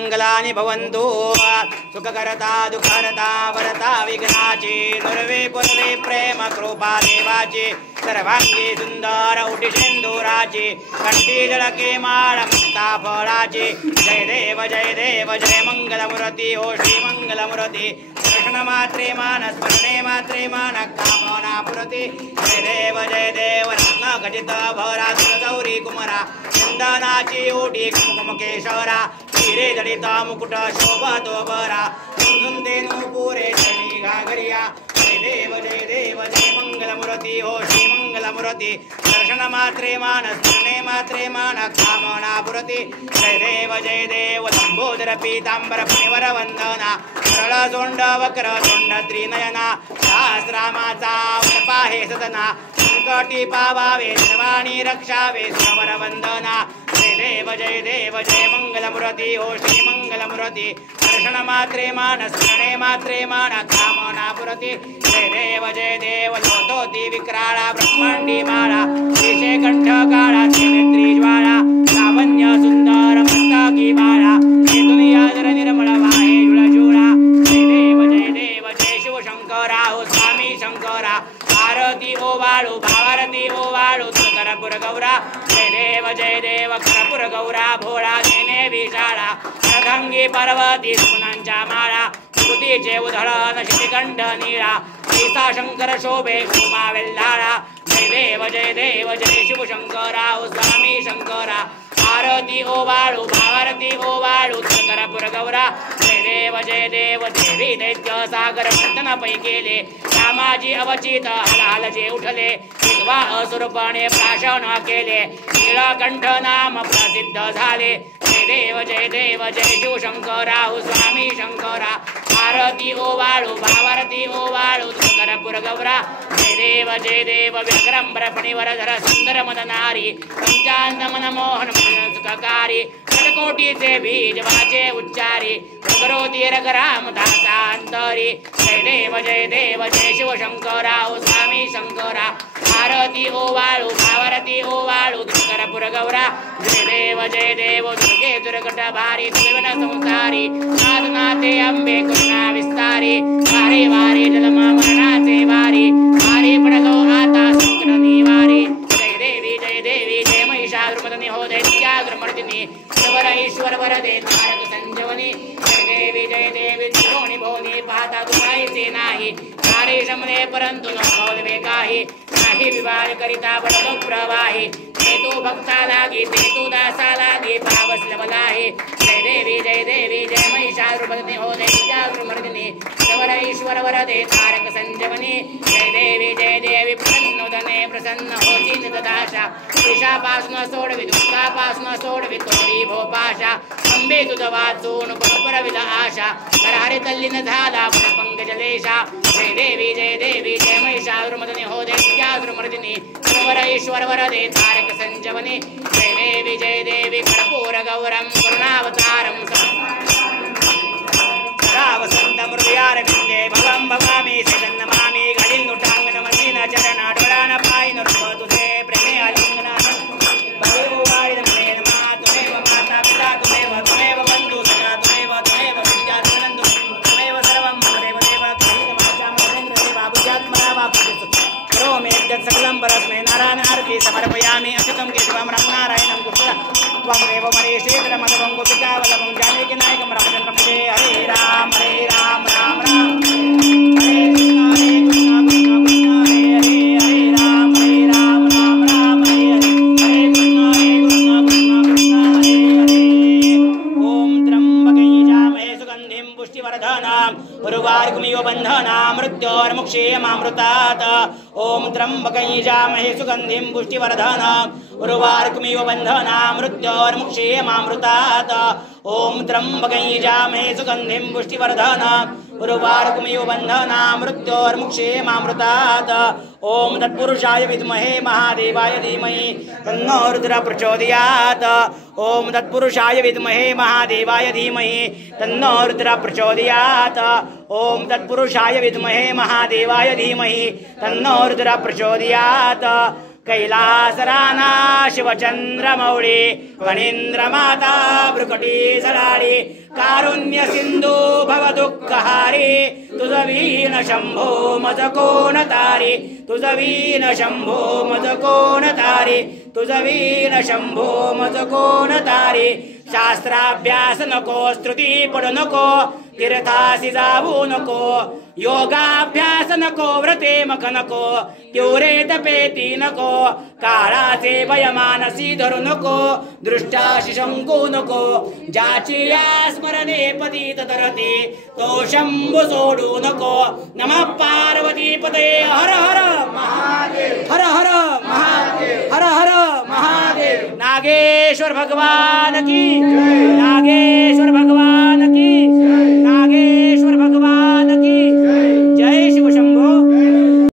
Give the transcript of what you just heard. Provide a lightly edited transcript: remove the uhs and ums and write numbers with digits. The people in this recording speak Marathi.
मंगलानि भवन्तु सुखकरता दुःखहरता वरता विघ्नाची दुर्वे पुर्वे प्रेम कृपा देवाची सर्वांगी सुंदर उटिशेंदुराची कंठी जळके माळ मुक्ता फळाची जय देव जय मंगलमूर्ती ओ श्री मंगलमूर्ती दर्शन मात्रे मान स्मरणे मात्रे मान कामना पुरती जय देव रत्न खचित भरा गौरी कुमरा चंदनाची ओटी कुमकुम केशरा हिरे जडिता मुकुट शोभतो बरा सुंदेनु पुरे चणी घागरिया जय देव जय मंगलमूर्ती ओ श्री मंगलमूर्ती दर्शन मात्रे मान स्मरणे मात्रे मान कामना पुरती जय देव लंबोदर पीतांबर फणिवर वंदना सरळ सोंड वक्र सोंड त्रिनयना सहस्रामाचा पाहे सदना संकटी पावावे सर्वाणी रक्षावे सुरवर वंदना जय देव जय मंगलमूर्ती ओ श्री मंगलमूर्ती दर्शन मात्रे मान स्मरणे मात्रे मान कामना पुरती जय देव लोतोती विक्राळा ब्रह्मांडी माळा देशे कंठ काळा त्रिनेत्री ज्वाळा लावण्य सुंदर मस्तकी बाळा हे दुनिया जर निर्मळ वाहे जुळजुळा जय देव जय शिवशंकरा ओ स्वामी शंकरा आरती ओ वाळू भावारती ओ वाळू करपुर गौरा जय देव करपुर गौरा भोळा देने विशाळा अर्धांगी पार्वती सुमनांच्या माळा कृतीचे उधळण शितिकंठ निळा ऐसा शंकर शोभे उमा वेल्लाळा जय देव जय शिवशंकरा ओ स्वामी शंकरा आरती ओ वाळू भावारती ओ वाळू करपुर गौरा जय देव देवी दैत्य सागर मंथन पै केले रामाजी अवचित हलाहलचे उठले विधवा असुरपणे प्राशन केले नीलकंठ नाम प्रसिद्ध झाले जय देव जय शिवशंकरा ओ स्वामी शंकरा आरती ओ वाळू भावारती ओ वाळू करपुर गौरा जय देव व्यग्रंबर फणिवर धर सुंदर मदनारी पंचांग मनमोहन सुखकारी षटकोटीचे बीज वाचे उच्चारी करोती रघुराम दासांतरी जय देव जय शिवशंकरा ओ स्वामी शंकरा आरती ओ वाळू भावारती ओ वाळू करपुर गौरा जय देव दुर्गे दुर्गट भारी दुर्गण संसारी नाथनाथे अंबे करुणा विस्तारी वारे वारे जलमा मरणाचे वारी वारे पडलो आता संकट निवारी जय देवी जय महिषासुरमर्दिनी हो दैत्यासुरमर्दिनी सर्वर ईश्वर वरदे तारक संजीवनी जय देवी त्रिकोणी भोनी पाहता तुकाईचे नाही सारे शमने परंतु न भववे काही नाही विवाह करिता बडलो प्रवाही ते तो भक्ता लागे ते तो दासा लागे पावसलवलाहे जय देवी जय महिषासुरमर्दिनी हो दैत्यासुरमर्दिनी सर्वर ईश्वर वरदे तारक संजीवनी जय देवी प्रसन्नोदने प्रसन्न होती निदाशा देशापासून सोडवी दुःखापासून सोडवी तोडी भोपाशा अंबे तुझ वाचून परविद आशा हरे तल्लीन झाला पंकजलेशा जय देवी जय महिषासुरमर्दिनी हो दैत्यासुरमर्दिनी सर्वर ईश्वर वरदे तारक संजीवनी जय देवी कर्पूर गौरम करुणावतारम वसंत मृदयारविंदे भवं भवामी नमामि गलिंगुटांगन मसीन चरण डोळान पाय नृप तुझे प्रेमे आलिंगन भगवो वारी नमने नमः तुमेव माता पिता तुमेव बंधु सखा तुमेव विद्या आनंद तुमेव सर्वं देव करुणा महेंद्र देवा बुद्ध्यात्मना वापुसु करो मे सकलं परस्मै नारायण आरती समर्पयामि अच्युतं केशवं रामनारायणं कृष्ण त्वमेव मनीषेन्द्र मधवं गोपिका वल्लभं जानकी नायकं रामचन्द्रं भजे हरे राम राम राम हरे कृष्ण कृष्ण कृष्ण हरे हरे हरे राम राम राम हरे हरे हरे कृष्ण कृष्ण कृष्ण हरे हरे ओम त्र्यंबकै जामहे सुगंधिं पुष्टिवर्धनां उर्वारुकमिव बन्धनां मृत्योर्मुक्षेमामृतात् ओम त्र्यंबकै जामहे सुगंधिं पुष्टिवर्धनां उर्वारुकमिव बन्धनां मृत्योर्मुक्षेमामृतात् ओम त्र्यंबकै जामहे सुगंधिं पुष्टिवर्धनां उर्वारुकमिव बन्धनां मृत्योर्मुक्षेमामृतात् ओम तत्पुरुषाय विद्महे महादेवाय धीमहि तन्नो रुद्रः प्रचोदयात् ओम तत्पुरुषाय विद्महे महादेवाय धीमहि तन्नो रुद्रः प्रचोदयात् ओम तत्पुरुषाय विद्महे महादेवाय धीमहि तन्नो रुद्रः प्रचोदयात् कैलास राणा शिवचंद्र मौळी फणींद्र माता भ्रुकटी झळाळी कारुण्य सिंधू भव दुःखहारी तुझ वीण शंभो मज कोण तारी तुझ वीण शंभो मज कोण तारी तुझ वीण शंभो मज कोण तारी शास्त्राभ्यास नको स्तुती पडू नको तीर्थासी जाऊ नको योगाभ्यास नको व्रते मख नको तेवरे तपेती नको काळाचे भय मानसी धरू नको दृष्टाशी शंकू नको ज्याची या स्मरणे पतित धरती तो शंभू सोडू नको नमः पार्वती पते हर हर महादेव हर हर महादेव हर हर महादेव नागेश्वर भगवान की नागेश्वर